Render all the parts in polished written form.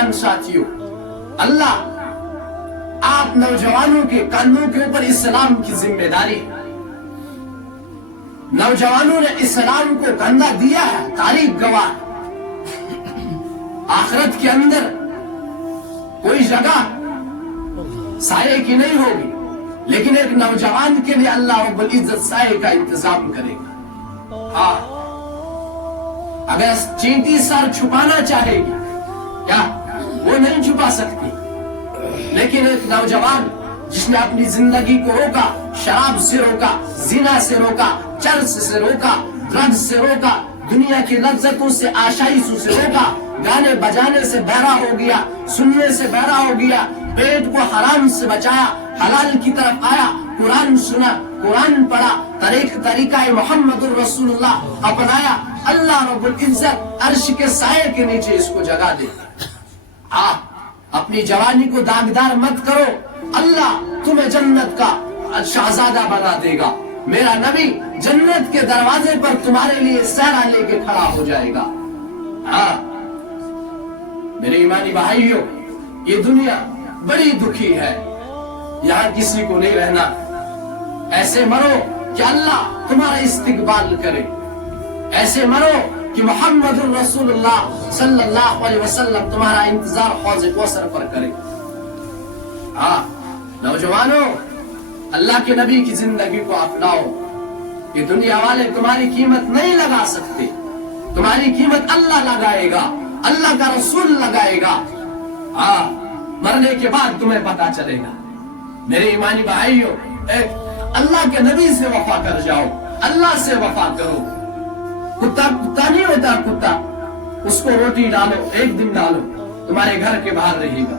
نوجوان ساتھیوں، اللہ آپ نوجوانوں کے کندھوں کے اوپر اسلام کی ذمہ داری ہے۔ نوجوانوں نے اسلام کو کندھا دیا ہے، تاریخ گواہ ہے۔ آخرت کے اندر کوئی جگہ سائے کی نہیں ہوگی، لیکن ایک نوجوان کے لیے اللہ رب العزت سائے کا انتظام کرے گا۔ ہاں، اگر چینٹی سر چھپانا چاہے گی کیا وہ نہیں چھپا سکتی، لیکن ایک نوجوان جس نے اپنی زندگی کو روکا، شراب سے روکا، زنا سے روکا، چرس سے روکا، ڈرگ سے روکا، دنیا کی لذتوں سے، آشائشوں سے روکا، گانے بجانے سے بہرا ہو گیا، سننے سے بہرا ہو گیا، پیٹ کو حرام سے بچایا، حلال کی طرف آیا، قرآن سنا، قرآن پڑھا، طریقہ محمد الرسول اللہ اپنایا، اللہ رب العزت عرش کے سائے کے نیچے اس کو جگہ دے۔ اپنی جوانی کو داغدار مت کرو، اللہ تمہیں جنت کا شہزادہ بنا دے گا۔ میرا نبی جنت کے دروازے پر تمہارے لیے سہرا لے کے کھڑا ہو جائے گا۔ ہاں میرے ایمانی بھائیوں، یہ دنیا بڑی دکھی ہے، یہاں کسی کو نہیں رہنا۔ ایسے مرو کہ اللہ تمہارا استقبال کرے، ایسے مرو کہ محمد الرسول اللہ صلی اللہ علیہ وسلم تمہارا انتظار حوض کوثر پر کرے۔ ہاں نوجوانوں، اللہ کے نبی کی زندگی کو اپناؤ۔ یہ دنیا والے تمہاری قیمت نہیں لگا سکتے، تمہاری قیمت اللہ لگائے گا، اللہ کا رسول لگائے گا۔ ہاں مرنے کے بعد تمہیں پتا چلے گا۔ میرے ایمانی بھائیوں، اللہ کے نبی سے وفا کر جاؤ، اللہ سے وفا کرو۔ کتا نہیں ہوتا، کتا اس کو روٹی ڈالو، ایک دن ڈالو، تمہارے گھر کے باہر رہے گا۔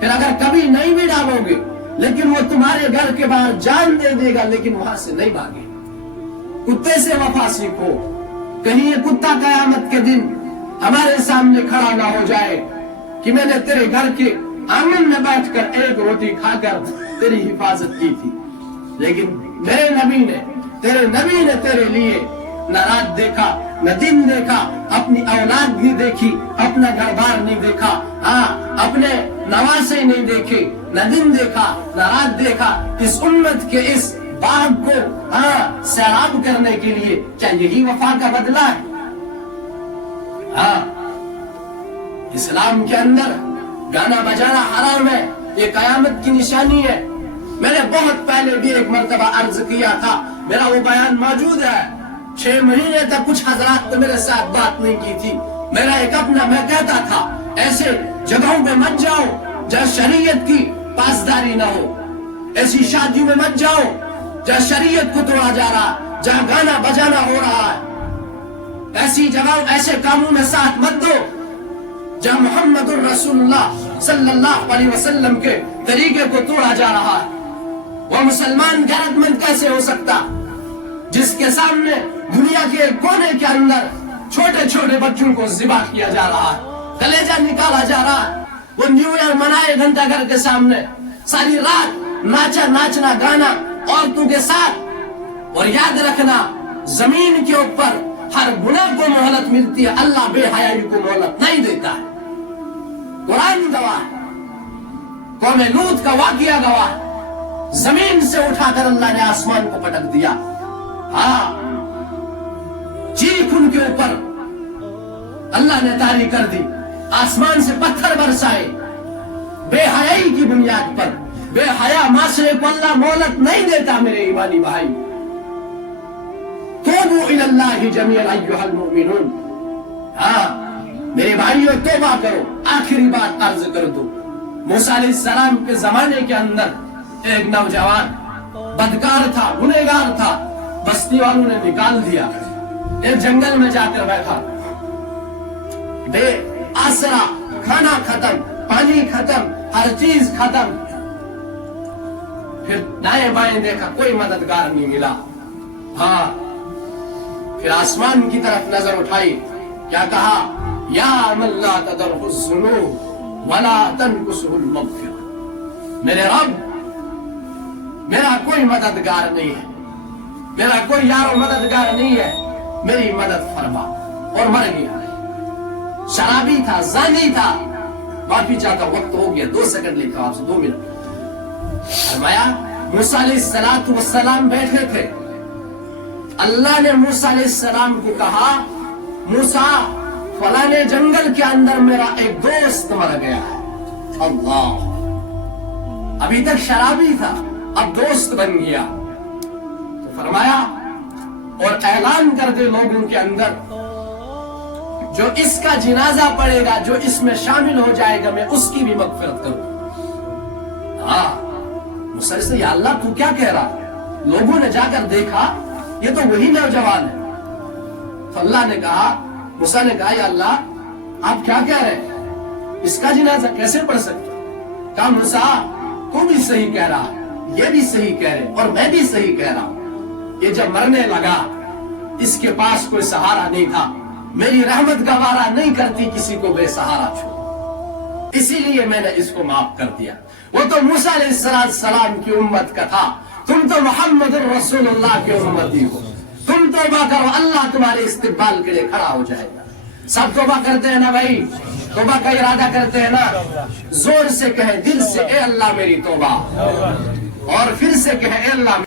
پھر اگر کبھی نہیں بھی ڈالو گے لیکن وہ تمہارے گھر کے باہر جان دے دے گا، لیکن وہاں سے نہیں بھاگے۔ کتے سے وفا سیکھو، کہیں یہ کتا قیامت کے دن ہمارے سامنے کھڑا نہ ہو جائے کہ میں نے تیرے گھر کے آنگن میں بیٹھ کر ایک روٹی کھا کر تیری حفاظت کی تھی، لیکن میرے نبی نے، تیرے نبی نے تیرے لیے نہ رات دیکھا نہ دن دیکھا، اپنی اولاد نہیں دیکھی، اپنا گھر بار نہیں دیکھا، اپنے نواسے نہیں دیکھے، نہ دن دیکھا نہ رات دیکھا، اس امت کے اس باغ کو سیراب کرنے کے لیے۔ کیا یہی وفا کا بدلہ ہے؟ اسلام کے اندر گانا بجانا حرام ہے، یہ قیامت کی نشانی ہے۔ میں نے بہت پہلے بھی ایک مرتبہ عرض کیا تھا، میرا وہ بیان موجود ہے۔ 6 مہینے تک کچھ حضرات نے میرے ساتھ بات نہیں کی تھی۔ میرا ایک اپنا میں کہتا تھا، ایسے جگہوں پہ مت جاؤ جہاں شریعت کی پاسداری نہ ہو، ایسی شادیوں میں مت جاؤ جہاں شریعت کو توڑا جا رہا، جہاں گانا بجانا ہو رہا ہے، ایسی جگہوں ایسے کاموں میں ساتھ مت دو جہاں محمد الرسول اللہ صلی اللہ علیہ وسلم کے طریقے کو توڑا جا رہا ہے۔ وہ مسلمان غیرت مند کیسے ہو سکتا جس کے سامنے دنیا کے کونے کے اندر چھوٹے چھوٹے بچوں کو ذبح کیا جا رہا ہے، کلیجہ نکالا جا رہا ہے، وہ نیو ایئر منائے گھنٹہ گھر کے سامنے، ساری رات ناچنا گانا عورتوں کے ساتھ۔ اور یاد رکھنا، زمین کے اوپر ہر گناہ کو مہلت ملتی ہے، اللہ بے حیائی کو مہلت نہیں دیتا ہے۔ قرآن گواہ ہے، قوم لوط کا واقعہ گواہ ہے، زمین سے اٹھا کر اللہ نے آسمان کو پٹک دیا۔ چیخ ان کے اوپر اللہ نے طاری کر دی، آسمان سے پتھر برسائے، بے حیائی کی بنیاد پر۔ بے حیا معاشرے کو اللہ مہلت نہیں دیتا۔ میرے ایمانی بھائی، توبوا الی اللہ جمیعا ایھا المؤمنون۔ میرے بھائیوں، توبہ کرو۔ آخری بات عرض کر دو، موسیٰ علیہ السلام کے زمانے کے اندر ایک نوجوان بدکار تھا، گنہگار تھا، بستی والوں نے نکال دیا، ایک جنگل میں جا کر بیٹھا، بے آسرا، کھانا ختم، پانی ختم، ہر چیز ختم۔ پھر دائیں بائیں دیکھا، کوئی مددگار نہیں ملا۔ پھر آسمان کی طرف نظر اٹھائی، کیا کہا؟ یا من لا تدرہ الذنوب ولا تنقصہ المغفرہ۔ میرے رب، میرا کوئی مددگار نہیں ہے، میرا کوئی یار و مددگار نہیں ہے، میری مدد فرما۔ اور مر گیا۔ شرابی تھا، زانی تھا، معافی چاہتا ہوں، وقت ہو گیا، 2 سیکنڈ لیتا ہوں آپ سے، 2 منٹ۔ فرمایا موسیٰ علیہ السلام بیٹھے تھے، اللہ نے موسیٰ علیہ السلام کو کہا موسیٰ فلانے جنگل کے اندر میرا ایک دوست مر گیا ہے۔ اللہ، ابھی تک شرابی تھا، اب دوست بن گیا۔ تو فرمایا اور اعلان کر دے لوگوں کے اندر، جو اس کا جنازہ پڑے گا، جو اس میں شامل ہو جائے گا، میں اس کی بھی مغفرت کروں۔ ہاں موسیٰ سے، یا اللہ تو کیا کہہ رہا ہے؟ لوگوں نے جا کر دیکھا یہ تو وہی نوجوان ہے۔ تو اللہ نے کہا، موسیٰ نے کہا یا اللہ آپ کیا کہہ رہے ہیں؟ اس کا جنازہ کیسے پڑھ سکتے؟ کہا موسیٰ تو بھی صحیح کہہ رہا ہے، یہ بھی صحیح کہہ رہے اور میں بھی صحیح کہہ رہا ہوں۔ یہ جب مرنے لگا اس کے پاس کوئی سہارا نہیں تھا، میری رحمت گوارا نہیں کرتی کسی کو بے سہارا چھوڑ، اسی لیے میں نے اس کو معاف کر دیا۔ وہ تو موسیٰ علیہ السلام کی امت کا تھا، تم تو محمد الرسول اللہ کی امتی ہو۔ تم توبہ کرو، اللہ تمہارے استقبال کے لیے کھڑا ہو جائے گا۔ سب توبہ کرتے ہیں نا بھائی؟ توبہ کا ارادہ کرتے ہیں نا؟ زور سے کہیں، دل سے، اے اللہ میری توبہ، اور پھر سے کہیں اے اللہ